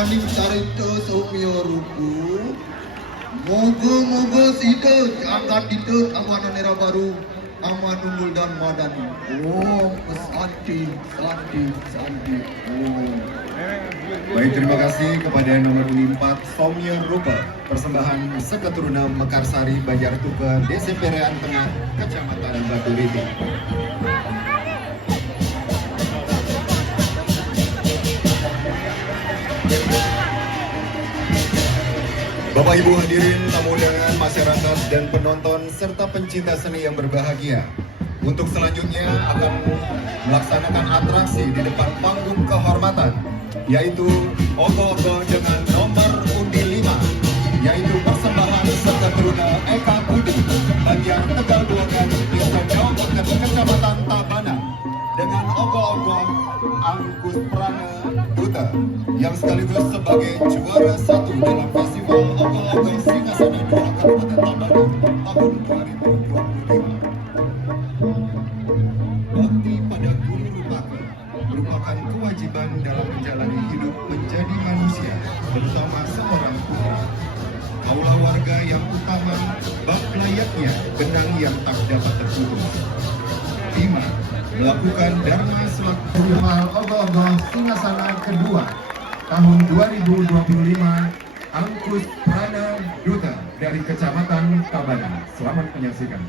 maning carita saumya rupa. Moga-moga sida angkat kita awan nera baru aman unggul dan madani. Om Santi, Santi, Santi. Om. Baik, terima kasih kepada nomor 4 Somya Rupa, persembahan Seketurunan Mekarsari Banjar Tuka, Desa Perean Tengah, Kecamatan Batu Liti. Bapak Ibu hadirin, tamu undangan, masyarakat dan penonton serta pencinta seni yang berbahagia. Untuk selanjutnya akan melaksanakan atraksi di depan panggung kehormatan, yaitu ogoh-ogoh dengan nomor undi 5, yaitu persembahan Seketurunan Eka Budi, bagian Tegal Blongan, Desa Jawabanten, Kecamatan Tabanan, dengan ogoh-ogoh Angkus Prana Duta, yang sekaligus sebagai juara 1 dalam festival ogoh-ogoh Singasana 2 Kabupaten Tabanan tahun 2025. Bakti pada Guru Rupaka merupakan kewajiban dalam menjalani hidup menjadi manusia, terutama seorang putra. Kaulah warga yang utama, bak layaknya benang yang tak dapat terputus. 5. Melakukan Dharma selaku festival ogoh-ogoh Singasana kedua tahun 2025, Angkus Prana Duta dari Kecamatan Tabanan. Selamat menyaksikan.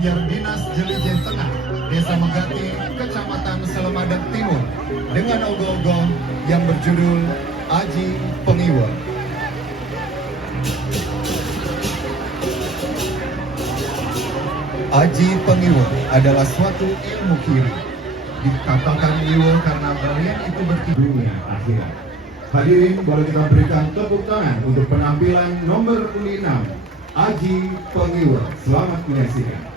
Banjar Dinas Jelijen Tengah, Desa Megati, Kecamatan Selemadak Timur, dengan ogoh-ogoh yang berjudul Aji Pengiwa. Aji Pengiwa adalah suatu ilmu kiri. Dikatakan iwa karena kalian itu dunia akhirat. Hadirin, boleh kita berikan tepuk tangan untuk penampilan nomor 6, Aji Pengiwa. Selamat menyaksikan.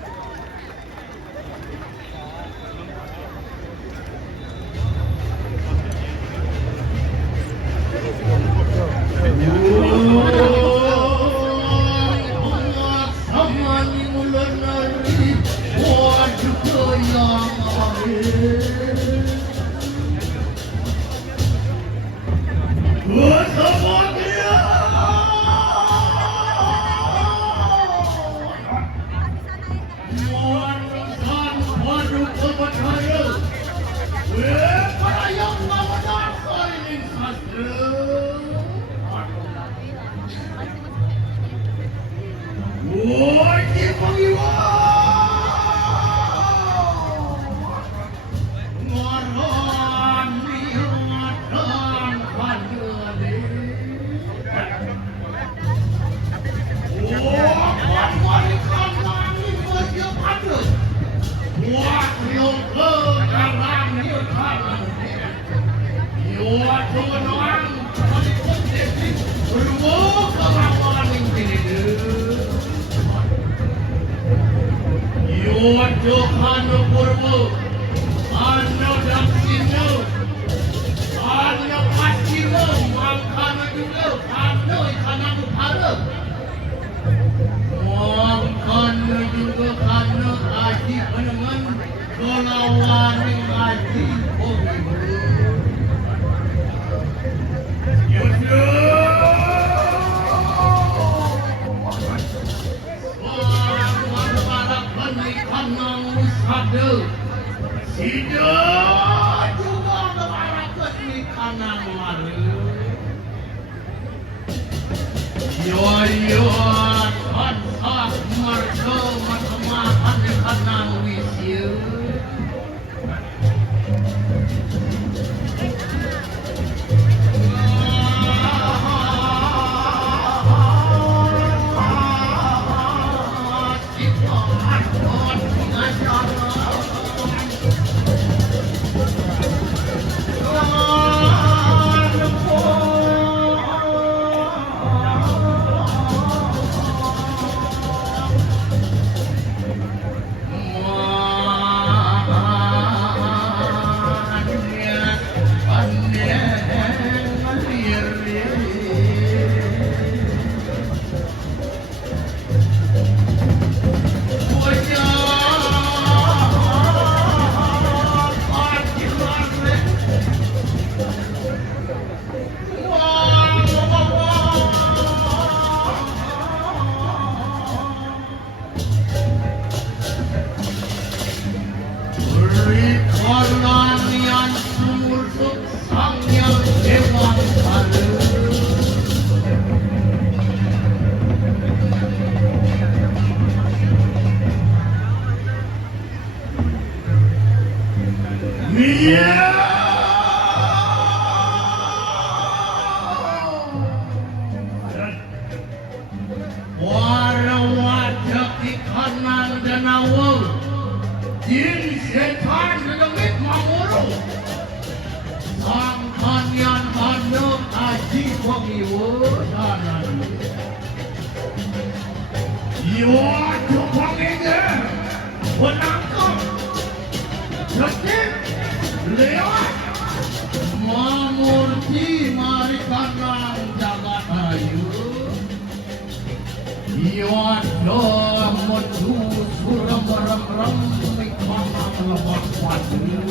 Johanno Purwo, Anno Daksino, Anno Pasiro, Mangkano juga, Anno Ikanamu Paro, Mangkano juga Kano Aji Peneman, Kolawaning Aji Pogibu. Sida juga kemarakan di kanan lalu. Yo tansak marga matemakan di kanan wisyu. Jin setan sedemit manguru, sang kanyan Hano Aji Pengiwa sanan. Yo Jepangenge penangkap detik lewat mamurti marikanang jagat ayu. Yo ada metu suram ram mikmang lepas padu.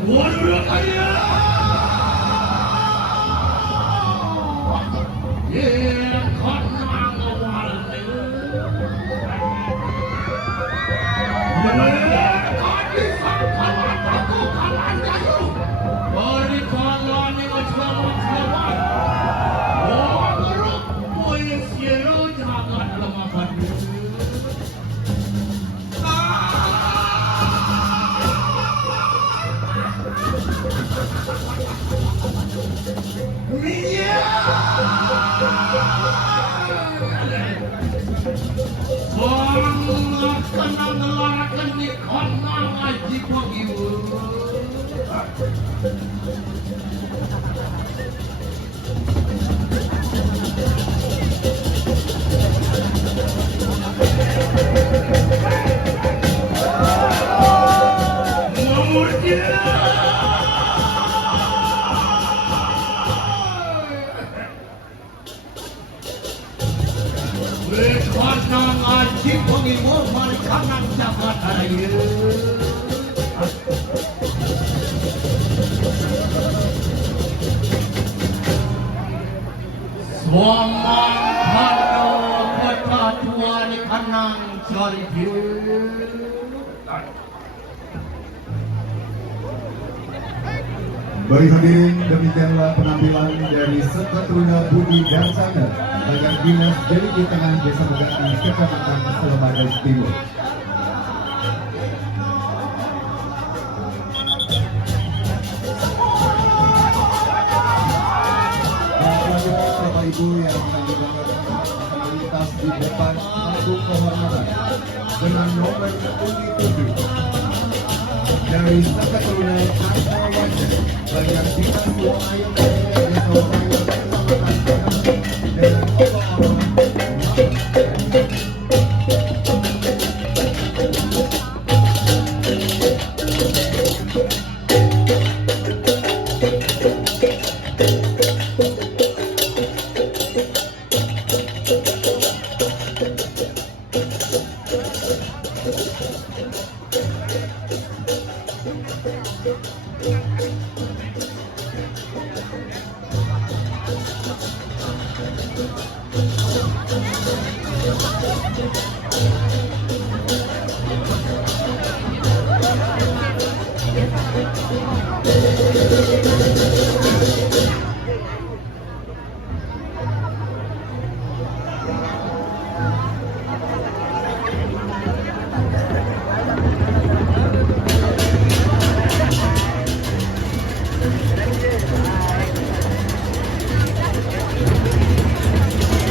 Waduh kaya. Yeah, kanang walne. Yeah, kadisang kalataku kalandayu. Bari kalani ngajlamat-lamat. Oh, buruk punya siero jangan lemakan. Kanang aji pengimu mari kanang jagat raya. Suamang kano kota tua ni kanang cari dia. Baik hadirin, demikianlah penampilan dari Seketruna Budi dan Sanda bagian dinas dari di tengah Desa Megati, Kecamatan Selebada Timur. Selanjutnya Bapak Ibu yang lintas di depan panggung kehormatan dengan nomor unit 7 dari Seketruna Angka Wajah bagian dinas Wahyu Desa Wahyu dengan